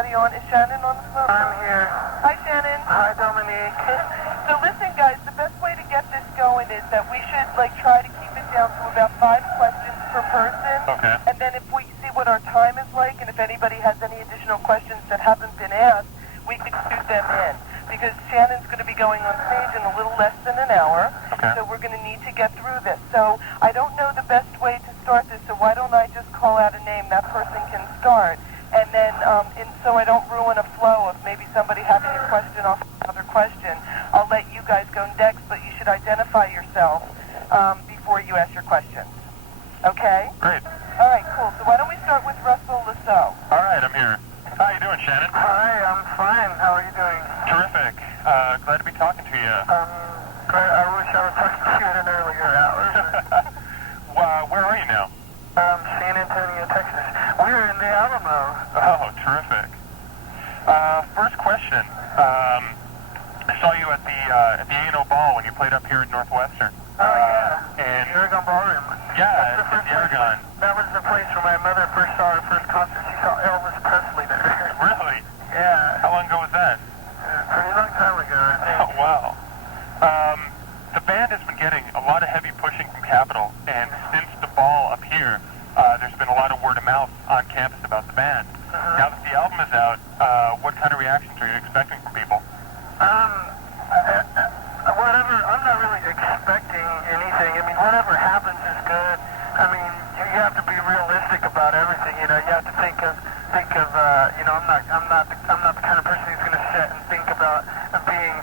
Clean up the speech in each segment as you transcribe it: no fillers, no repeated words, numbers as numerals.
anybody on. Is Shannon on the phone? I'm here. Hi, Shannon. Hi, Dominique. So listen, guys, the best way to get this going is that we should, try to keep it down to about 5 questions per person. Okay. And then if we see what our time is like, and if anybody has any additional questions that haven't been asked, we can shoot them in. Because Shannon's going to be going on stage in a little less than an hour. Okay. So we're going to need to get through this. So I don't know the best way to start this, so why don't I just call out a name, that person can start. And then, so I don't ruin a flow of maybe somebody having a question off another question, I'll let you guys go next, but you should identify yourself before you ask your questions. Okay? Great. All right, cool. So why don't we start with Russell Lasso? All right, I'm here. How you doing, Shannon? Hi, I'm fine. How are you doing? Terrific. Glad to be talking to you. Great. I wish I was talking to you at an earlier hour. Where are you now? San Antonio, Texas. We're in the Alamo. Oh, terrific. First question. I saw you at the A&O Ball when you played up here at Northwestern. Oh, yeah. And The Aragon Ballroom. yeah, That's the at first the Aragon. That was the place where my mother first saw her first concert. She saw Elvis Presley there. Really? Yeah. How long ago was that? A pretty long time ago, I think. Oh, wow. The band has been getting a lot of heavy pushing from Capitol, and since the ball up here, there's been a lot of word of mouth on campus about the band. Now that the album is out, what kind of reactions are you expecting from people? Whatever. I'm not really expecting anything. I mean, whatever happens is good. I mean, you have to be realistic about everything. You know, you have to think of. You know, I'm not the kind of person who's going to sit and think about being,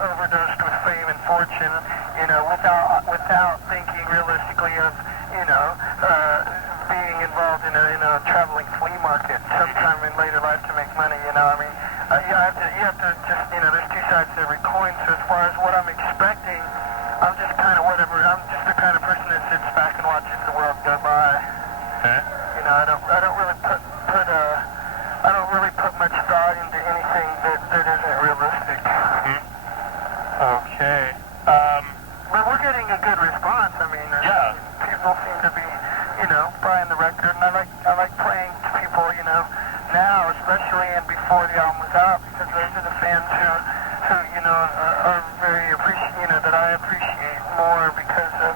overdosed with fame and fortune. You know, without thinking realistically of, being involved in a traveling flea market sometime in later life to make money. You know, I mean, you have to just, there's two sides to every coin. So as far as what I'm expecting, I'm just kind of whatever. I'm just the kind of person that sits back and watches the world go by. Okay. You know, I don't really put much thought into anything that isn't realistic. Okay. But we're getting a good response. I mean, Yeah. People seem to be, buying the record, and I like playing to people, now especially and before the album was out, because those are the fans who are very that I appreciate more because of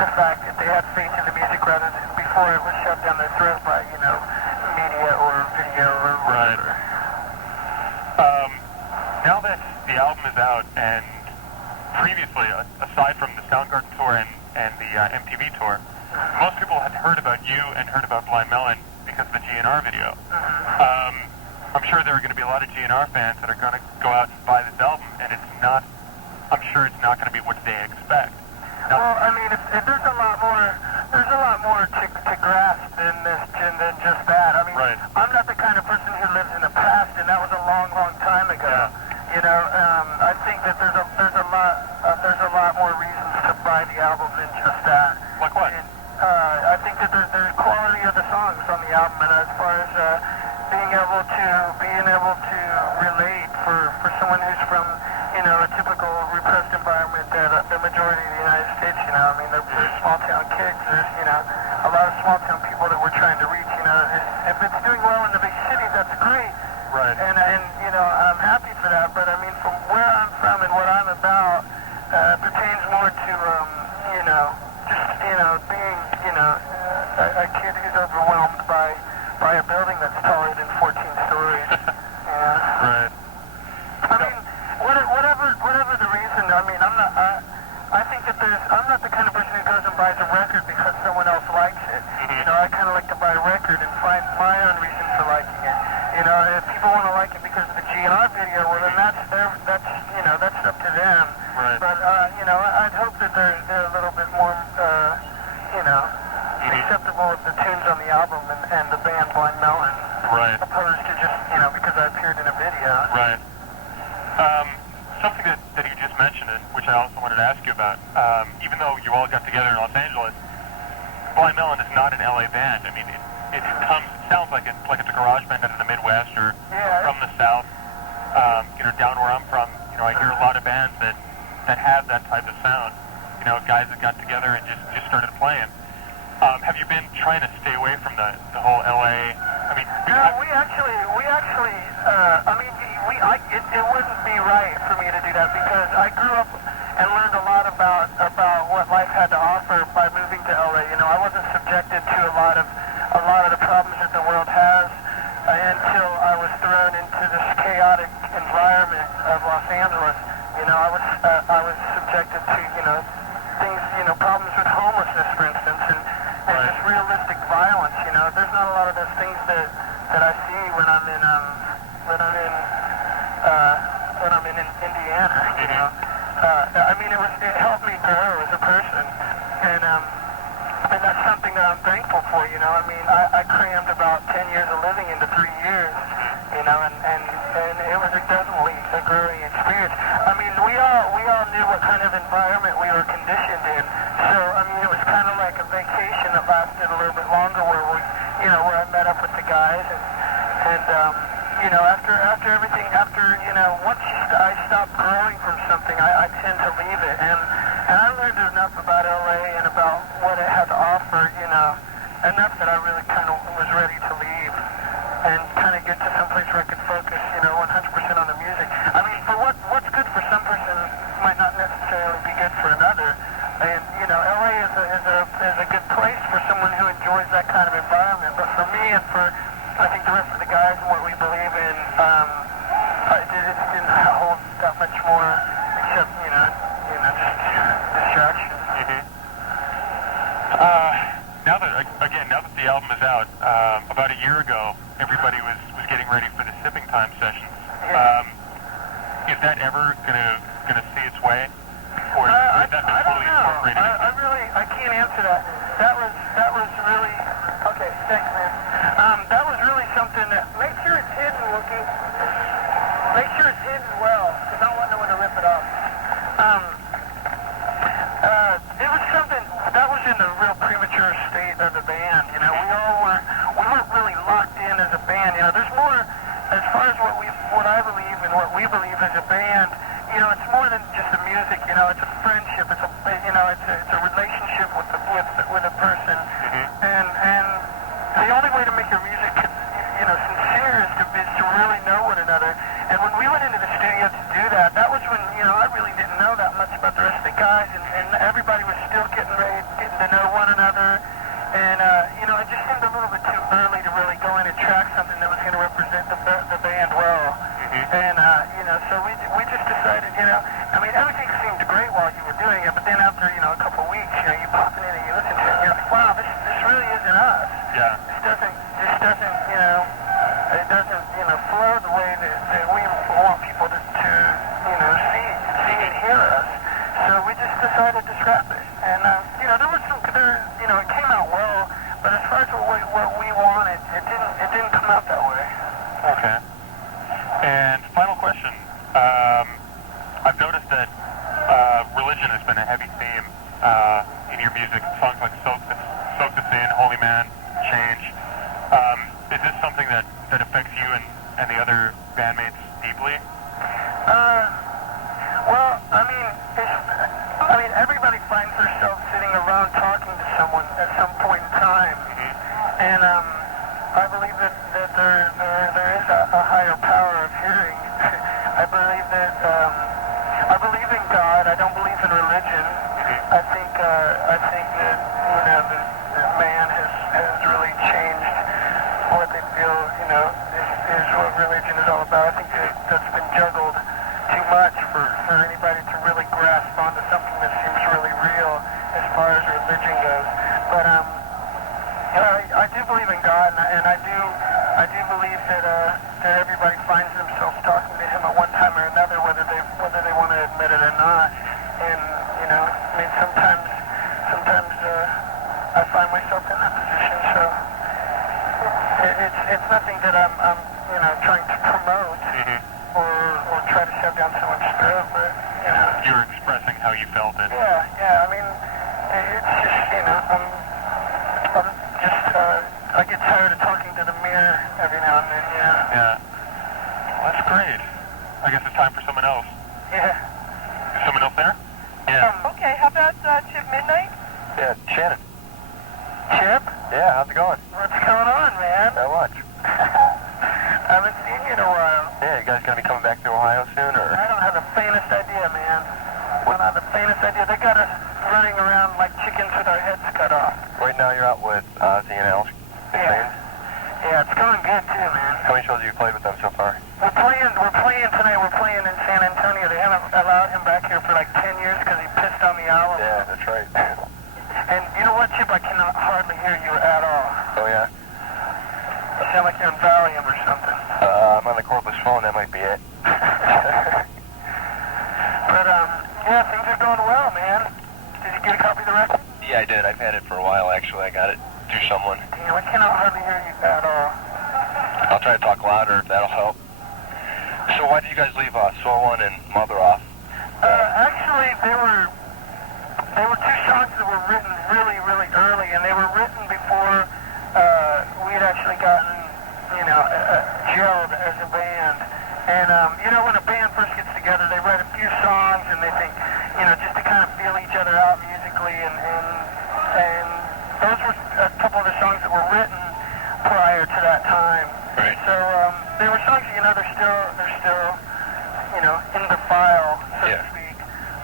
the fact that they had faith in the music rather than before it was shoved down their throat by, media or video or whatever. Now that the album is out, and previously, aside from the Soundgarden tour and the MTV tour, most people had heard about you and heard about Blind Melon because of the GNR video. I'm sure there are going to be a lot of GNR fans that are going to go out and buy this album, and I'm sure it's not going to be what they expect. Well, I mean, if there's a lot more to grasp than just that. I mean, Right. I'm not the kind of person who lives in the past, and that was a long, long time ago. Yeah. I think that there's a lot more reasons to buy the album than just that. Like what? I think that there's quality of the songs on the album, and as far as being able to relate for someone who's from a typical repressed environment that the majority of the United States, I mean, there's small town kids, there's a lot of small town people that we're trying to reach. If it's doing well in the big cities, that's great. Right. And I'm happy for that. But I mean, from where I'm from and what I'm about pertains more to being a kid who's overwhelmed by a building that's taller than 14 stories. Yeah. Right. I mean, whatever the reason. I mean, I think that I'm not the kind of person who goes and buys a record because someone else likes it. I kind of like to buy a record and find my own reason for liking it. If people want to like it because of the GNR video, well then that's up to them. Right. But I'd hope that they're a little bit more acceptable of the tunes on the album and the band Blind Melon. Right. Opposed to just because I appeared in a video. Right. Something that you just mentioned, which I also wanted to ask you about, even though you all got together in Los Angeles, Blind Melon is not an LA band. I mean, it sounds like it's a garage band out of the Midwest or from the South. Down where I'm from, I hear a lot of bands that have that type of sound. Guys that got together and just started playing. Have you been trying to stay away from the whole LA? I mean, No, it wouldn't be right for me to do that because I grew up and learned a lot about what life had to offer by moving to LA. You know, I wasn't subjected to a lot of the problems that the world has until I was thrown into this chaotic environment of Los Angeles. You know, I was subjected to things, problems with homelessness, for instance, and just realistic violence. You know, there's not a lot of those things that I see when I'm in Indiana. You know, I mean, it helped me grow as a person, and that's something that I'm thankful for. You know, I mean, I crammed about 10 years of living into 3 years. You know, and it was definitely a growing experience. I mean, we all knew what kind of environment we were conditioned in. So, I mean, it was kind of like a vacation that lasted a little bit longer where I met up with the guys and after everything, once I stopped growing from something, I tend to leave it. And I learned enough about LA and about what it had to offer, enough that I really kind of was ready to leave and kind of get to some place where I could focus, 100% on the music. I mean, for what's good for some person might not necessarily be good for another. And, LA is a good place for someone who enjoys that kind of environment. But for me and for, I think, the rest of the guys and what we believe in, it didn't hold that much more except, just distraction. Mm-hmm. Now that the album is out, about a year ago, everybody was getting ready for the Sipping Time sessions. Is that ever gonna see its way, or has that been totally incorporated? I can't answer that. That was really okay. Thanks, man. That was really something that make sure it's hidden, Wookie. Make sure it's hidden well, because I don't want no one to rip it off. It was something that was in the real premature state of the band. We weren't really locked in as a band. There's more as far as what I believe and what we believe as a band. It's more than just the music. It's a friendship. It's a relationship with a person. Mm-hmm. And the only way to make your music, sincere is to really know one another. And when we went into the studio to do that, that was when, I really didn't know that much about the rest of the guys, and everybody was still getting to know one another. And, it just seemed a little bit too early to really go in and track something that was going to represent the band well. Mm-hmm. And, so we just decided, everything seemed great while you were doing it, but then after, a couple of weeks, you pop in and you listen to it, and you're like, wow, this really isn't us. Yeah. This doesn't, it doesn't, flow the way that we want people to see and hear us. So we just decided to scrap it. And, it came out well, but as far as what we wanted, it didn't come out that way. Okay. And final question. I've noticed that religion has been a heavy theme in your music. Songs like Soak the Sin, Holy Man, Change. Is this something that affects you and the other bandmates deeply? Well, I mean, everybody finds themselves sitting around talking to someone at some point in time. Mm-hmm. And I believe that there is a higher power of hearing. I believe in God. I don't believe in religion. Mm-hmm. I think that that man has really changed what they feel. Is what religion is all about. I think that's been juggled too much for anybody to really grasp onto something that seems really real as far as religion goes. But I do believe in God, and I do believe that everybody finds themselves talking to Him at one time or another, whether they want to admit it or not. And sometimes I find myself in that position. So it's nothing that I'm trying to promote. Mm-hmm. Or try to shove down someone's throat, but You're expressing how you felt it. Yeah. I mean, it's just I get tired of talking to the mirror every now and then. Yeah. Well, that's great. I guess it's time for someone else. Yeah. Is someone else there? Yeah. Okay, how about Chip Midnight? Yeah, Shannon. Chip? Yeah, how's it going? What's going on, man? Not much. haven't seen you in a while. Yeah, you guys gonna be coming back to Ohio soon, or? I don't have the faintest idea, man. I don't have the faintest idea. They got us running around like chickens with our heads cut off. Right now you're out with Ozzy and Al. Yeah. Yeah, it's going good too, man. How many shows have you played with them so far? We're playing tonight. We're playing in San Antonio. They haven't allowed him back here for like 10 years because he pissed on the album. Yeah, that's right. And you know what, Chip? I cannot hardly hear you at all. Oh yeah? You sound like you're on Valium or something. I'm on the cordless phone, that might be it. But, yeah, things are going well, man. Did you get a copy of the record? Yeah, I did. I've had it for a while, actually. I got it through someone. Damn, I cannot hardly hear you at all. I'll try to talk louder if that'll help. So why did you guys leave Soul One and Mother off? Actually, they were two songs that were written really, really early, and they were written before we had actually gotten, gelled as a band. And, when a band first gets together, they write a few songs, and they think, just to kind of feel each other out musically, and those were a couple of the songs that were written prior to that time. Right. So, they were songs, they're still, in the file, so to speak.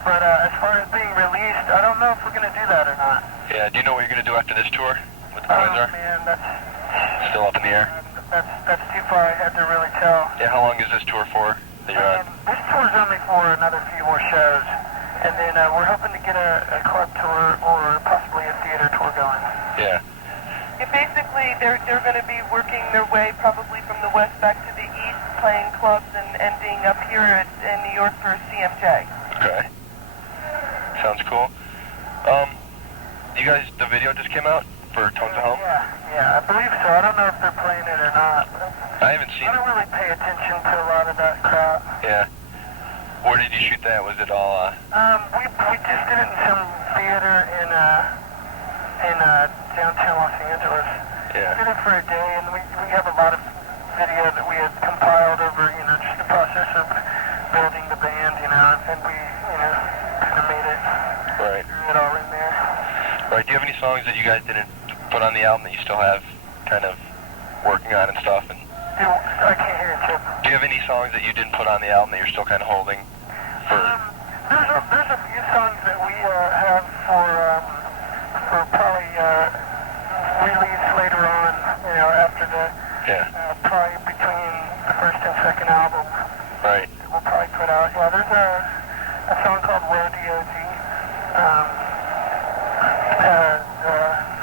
But as far as being released, I don't know if we're going to do that or not. Yeah, do you know what you're going to do after this tour? What the plans are? Man, that's still up in the air? That's too far ahead to really tell. Yeah, how long is this tour for that you're on? This tour's only for another few more shows. And then we're hoping to get a club tour or possibly a theater tour going. Yeah. Yeah, basically, they're going to be working their way probably from the west back to the east, playing clubs and ending up here in New York for CMJ. Okay. Sounds cool. You guys, the video just came out for Tones of Home? Yeah, I believe so. I don't know if they're playing it or not. I haven't seen it. I don't really pay attention to a lot of that crap. Yeah. Where did you shoot that? Was it all, We just did it in some theater in downtown Los Angeles. Yeah. We did it for a day, and we have a lot of video that we had compiled over, just the process of building the band, and we, kind of made it. Right. Threw it all in there. Right. Do you have any songs that you guys didn't put on the album that you still have kind of working on and stuff? And I can't hear you, Chip. do you have any songs that you didn't put on the album that you're still kind of holding for? There's a few songs that we have for probably release later on, after the probably between the first and second album. Right. We'll probably put out. Yeah, there's a song called Rodeo.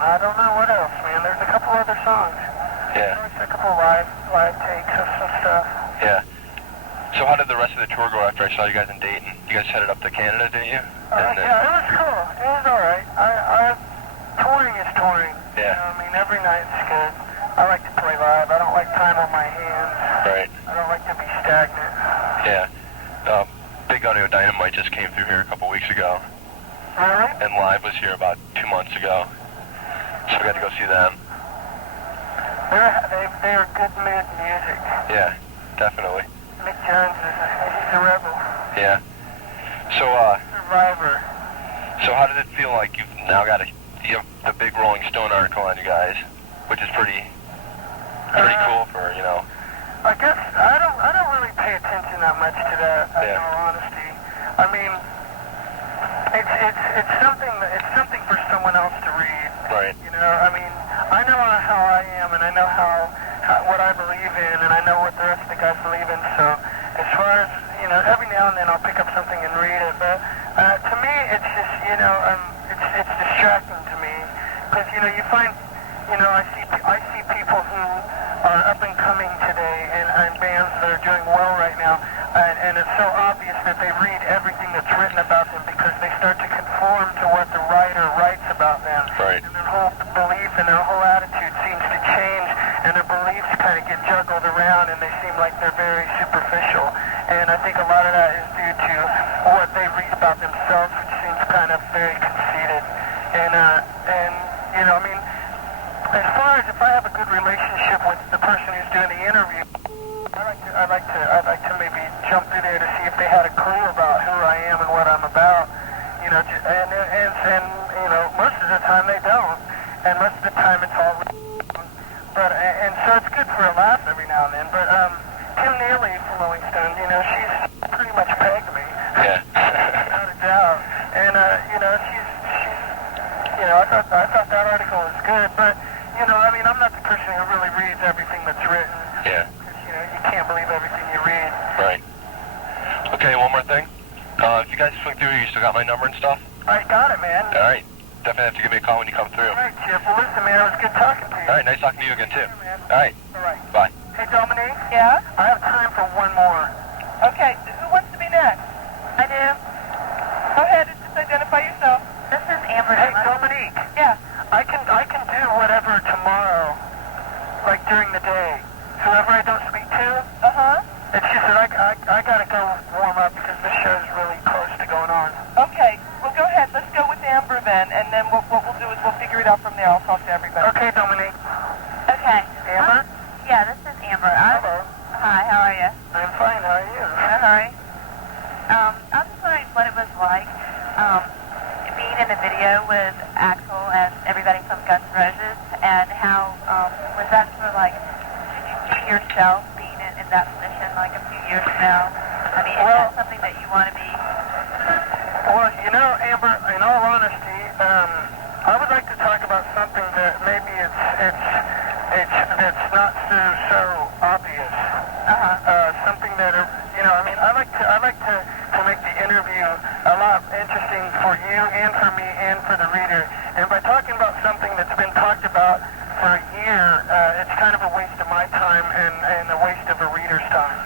I don't know what else, man. There's a couple other songs. Yeah. There's a couple live takes of some stuff. Yeah. So how did the rest of the tour go after I saw you guys in Dayton? You guys headed up to Canada, didn't you? Yeah, it was cool. It was all right. Touring is touring. Yeah. Every night's good. I like to play live. I don't like time on my hands. Right. I don't like to be stagnant. Yeah. Big Audio Dynamite just came through here a couple weeks ago. Really? And Live was here about 2 months ago. So we got to go see them. They are good mood music. Yeah, definitely. Mick Jones he's a rebel. Yeah. So, Survivor. So how does it feel like you've now got you have the big Rolling Stone article on you guys, which is pretty cool for, I guess I don't really pay attention that much to that, in all honesty. I mean, it's something for someone else to read. Right. I know how I am, and I know how what I believe in, and I know what the rest of the guys believe in. So as far as every now and then I'll pick up something and read it, but to me it's just it's distracting to me because you find I see people who are up and coming today and bands that are doing well right now, and it's so obvious that they read everything that's written about them because they start to conform to what the writer writes about them. Right. And their whole belief and their whole attitude seems to change, and their beliefs kind of get juggled around, and they seem like they're very superficial. And I think a lot of that is due to what they read about themselves, which seems kind of very conceited. And as far as if I have a good relationship with the person who's doing the interview, I'd like to maybe jump through there to see if they had a clue about who I am and what I'm about. And most of the time they don't, and most of the time it's all. But so it's good for a laugh every now and then. But Kim Neely from Rolling Stone, you know, she's pretty much pegged me. Yeah. Without a doubt. And you know, she's you know, I thought that article was good, but you know, I mean, I'm not the person who really reads everything that's written. Yeah. Because you know, you can't believe everything you read. Right. Okay, one more thing. If you guys swing through, you still got my number and stuff? I got it, man. All right. Definitely have to give me a call when you come through. All right, Chip. Well, listen, man, it was good talking to you. All right, nice talking to you again, too. Sure, man. All right. All right. Bye. Hey, Dominique. Yeah? I have time for one more. Okay, who wants to be next? I do. Go ahead and just identify yourself. This is Amber. Hey, Dominique. Yeah. I can do whatever tomorrow, like during the day. Whoever I don't speak to, Uh-huh. it's just that I gotta go warm up because this show's really close to going on. Okay, well, go ahead. Let's go with Amber then, and then what we'll do is we'll figure it out from there. I'll talk to everybody. Okay, Dominique. Okay. Amber? Yeah, this is Amber. Hello. Hi, how are you? I'm fine. How are you? Alright. I was just wondering what it was like being in the video with Axl and everybody from Guns N' Roses, and how was that sort of like, did you see yourself being in that position like a few years from now? I mean, is that something that you want to be? Well, you know, Amber, in all honesty, I would like to talk about something that maybe it's not so obvious. Something that, you know, I mean, I like to make the interview a lot interesting for you and for me and for the reader. And by talking about something that's been talked about for a year, it's kind of a waste of my time and a waste of a reader's time.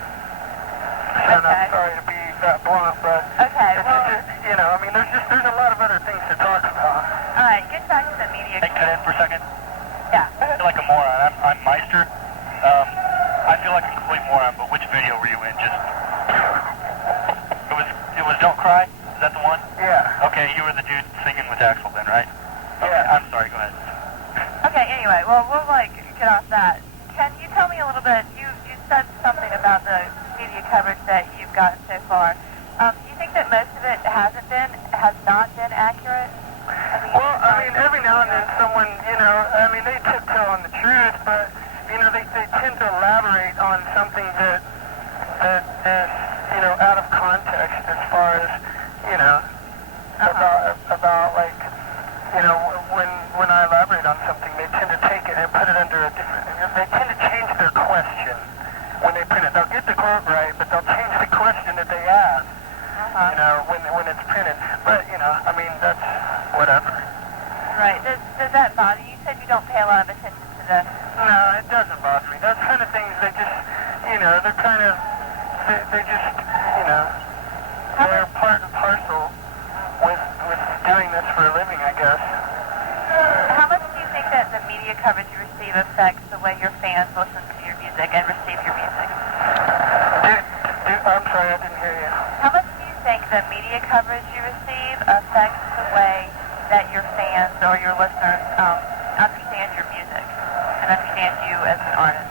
And I'm sorry to be that blunt, but it's just, you know, I mean, there's a lot of other things to talk about. All right, get back to the media. Hey, cut in for a second. Yeah. I feel like a moron. I'm Meister. I feel like a complete moron, but which video were you in? Just... It was Don't Cry? Is that the one? Yeah. Okay, you were the dude singing with Axl then, right? Okay, Yeah. I'm sorry, go ahead. Okay, anyway, well, we'll like get off that. Can you tell me a little bit, you said something about the media coverage that you've gotten so far. Do you think that most of it has not been accurate? Well, I mean, every now and then someone, you know, I mean, they tiptoe on the truth, but, you know, they tend to elaborate on something that is, you know, out of context as far as, you know, about like, you know, when I elaborate on something, they tend to take it and put it under a different, they tend to change their question when they print it. They'll get the quote right, but they'll change the question that they ask, you know, when it's printed. But, you know, I mean, that's whatever. Right. Does that bother you? You said you don't pay a lot of attention to the... No, it doesn't bother me. Those kind of things, they just, you know, they're kind of, they just, you know, they're part and parcel with doing this for a living, I guess. How much do you think that the media coverage you receive affects the way your fans listen to your music and receive your music? I'm sorry, I didn't hear you. How much do you think the media coverage you receive affects the way that your fans or your listeners understand your music and understand you as an artist?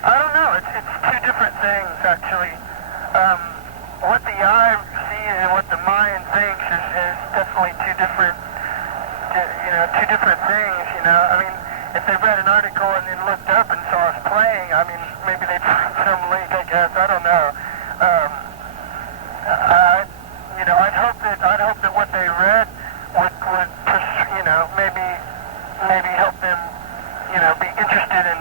I don't know. It's two different things, actually. What the eye sees and what the mind thinks is definitely two different things, you know. I mean, if they read an article and then looked up and saw us playing, I mean, maybe they'd find some link, I guess. I don't know. You know, I'd hope that what they read would you know, maybe help them, you know, be interested in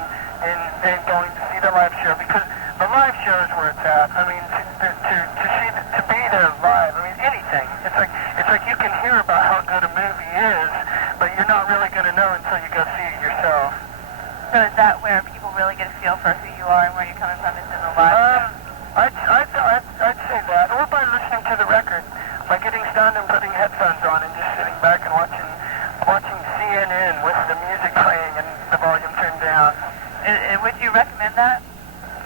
going to see the live show, because the live show is where it's at. I mean, to be there live, I mean, anything. It's like you can hear about how good a movie is, but you're not really going to know until you go see it yourself. So is that where people really get a feel for who you are and where you're coming from, is in the live show? I'd say that, or by listening to the record, by getting stoned and putting headphones on and just sitting back and watching CNN with the music playing and the volume turned down. Would you recommend that?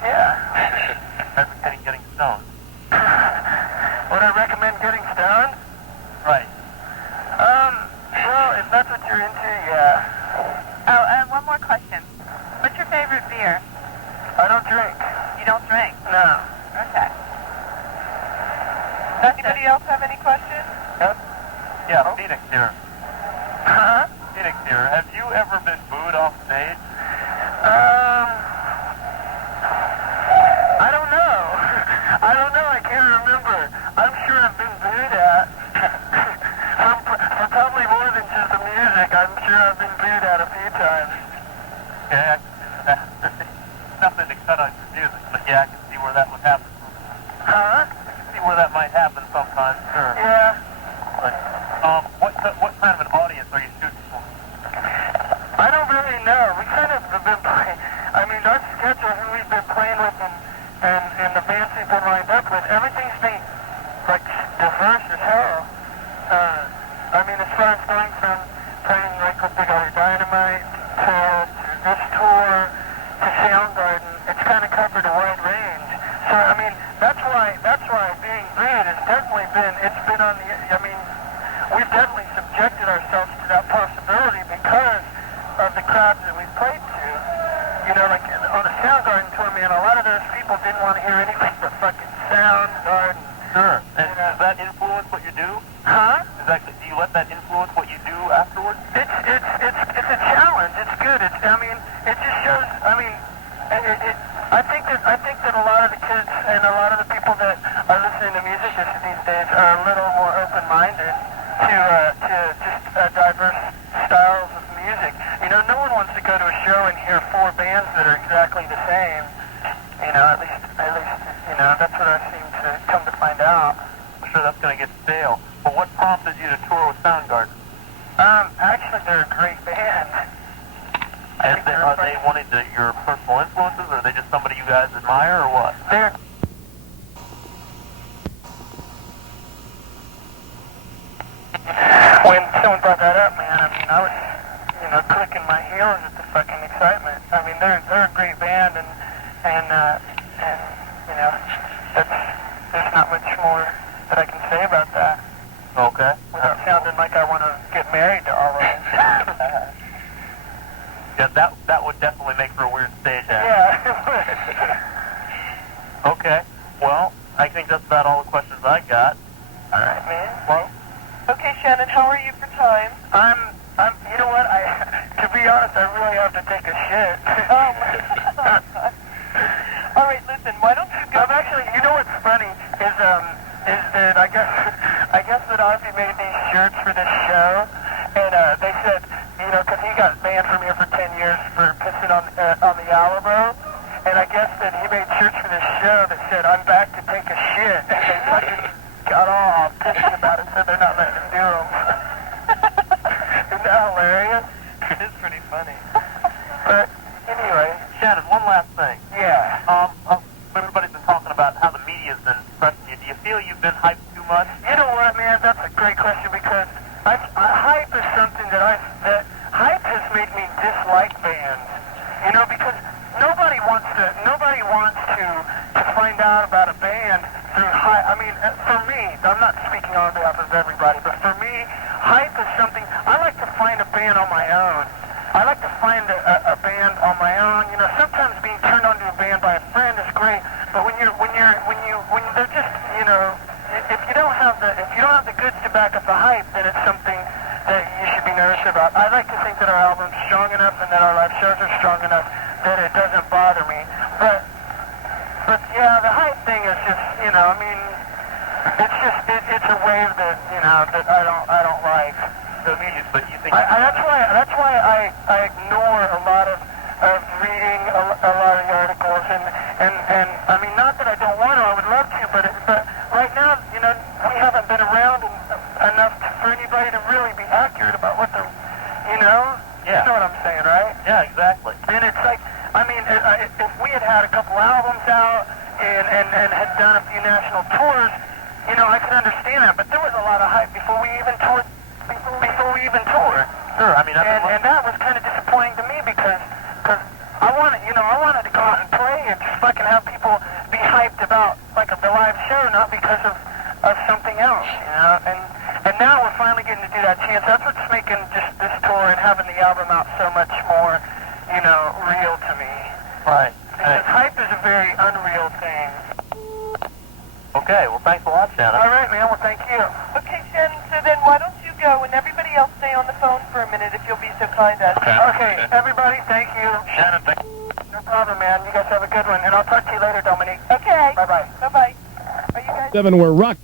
Yeah. Getting stoned. Would I recommend getting stoned? Right. Well, if that's what you're into, yeah. Oh, and one more question. What's your favorite beer? I don't drink. You don't drink? No. Okay. Anybody else have any questions? Yep. Yeah, Phoenix here. Huh? Phoenix here. Have you ever been booed off stage? I don't know. I don't know. I can't remember. I'm sure I've been booed at. For probably more than just the music. I'm sure I've been booed at a few times. Yeah, nothing to cut on your music, but yeah, I can see where that would happen. Huh? I can see where that might happen sometimes, sure. Yeah. But, what kind of an audience are you shooting for? I don't really know. We kind of have been playing. I mean, our schedule, who we've been playing with, and the bands we've been lined up with, everything's been like diverse as hell. I mean, as far as going from playing like with Big Old Dynamite to this tour to Soundgarden, it's kind of covered a wide range. So I mean, that's why being booed has definitely been. It's been on the. I mean, we've definitely subjected ourselves to that possibility because of the crowds that we played to. You know, like on a Soundgarden tour, man, a lot of those people didn't want to hear anything but fucking Soundgarden. Sure. And does that influence what you do? Huh? Do you let that influence what you do afterwards? It's a challenge. It's good. I mean, it just shows. I mean, I think that a lot of the kids and a lot of the people that are listening to music these days are a little more open-minded to just diverse styles of music. You know, no one wants to go to a show and hear 4 bands that are exactly the same. You know, at least, you know, that's what I seem to come to find out. I'm sure that's going to get stale. But what prompted you to tour with Soundgarden? Actually, they're a great band. Are they one of your personal influences, or are they just somebody you guys admire, or what? When someone brought that up, man, I mean, I was, you know, clicking my heels at the fucking excitement. I mean, they're a great band, and you know, there's not much more that I can say about that. Okay. Without sounding like I want to get married to all of them. Yeah, that would definitely make for a weird stage act. Yeah, it would. Okay. Well, I think that's about all the questions I got. All right, man. Well, Okay, Shannon, how are you for time? I'm. You know what? To be honest, I really have to take a shit. All right, listen, why don't you go... I'm actually. You know what's funny is that I guess that Ozzy made these shirts for this show, and they said, you know, because he got banned from here for 10 years for pissing on the Alamo, and I guess that he made shirts for this show that said, "I'm back to take a shit," and they fucking got all pissed about it, so they're not letting him do them. Isn't that hilarious? It is pretty funny. But anyway, Shannon, one last thing. yeah. Everybody's been talking about how the media's been pressing you. Do you feel you've been hyped too much? You know what, man? That's a great question because hype is something that hype has made me dislike bands. You know, because nobody wants to find out about a band through hype. I mean, for me, I'm not speaking on behalf of everybody, but for me, hype is something. I like to find a band on my own. I like to find a band on my own. You know, sometimes being turned on to a band by a friend is great, but when they're just, you know, if you don't have the goods to back up the hype, then it's something that you should be nervous about. I like to think that our album's strong enough and that our live shows are strong enough that it doesn't bother me. But yeah, the hype thing is just, you know, I mean, it's a wave that, you know, that I don't like. But you think... That's why I ignore a lot of reading a lot of the articles and I mean, not that I don't want to, I would love to, but right now, you know, we haven't been around enough for anybody to really be accurate about what the, you know? Yeah. You know what I'm saying, right? Yeah, exactly. And it's like, I mean, if we had a couple albums out and had done a few national tours, you know, I could understand that, but there was a lot of hype before we even toured. Sure, I mean... And that was kind of disappointing to me because I wanted to go out and play and just fucking have people be hyped about, like, the live show, not because of something else, you know? And now we're finally getting to do that chance. That's what's making just this tour and having the album out so much more, you know, real to me. Right. Because hype is a very unreal thing. Okay, well, thanks a lot, Shannon. All right, man. Well, thank you. Okay, Shannon, so then why don't you go and everybody else stay on the phone for a minute if you'll be so kind as. Okay, everybody, thank you. Shannon, thank you. problem, man. You guys have a good one, and I'll talk to you later, Dominique. Okay. Bye-bye. Bye-bye. Are you guys... 7 where rock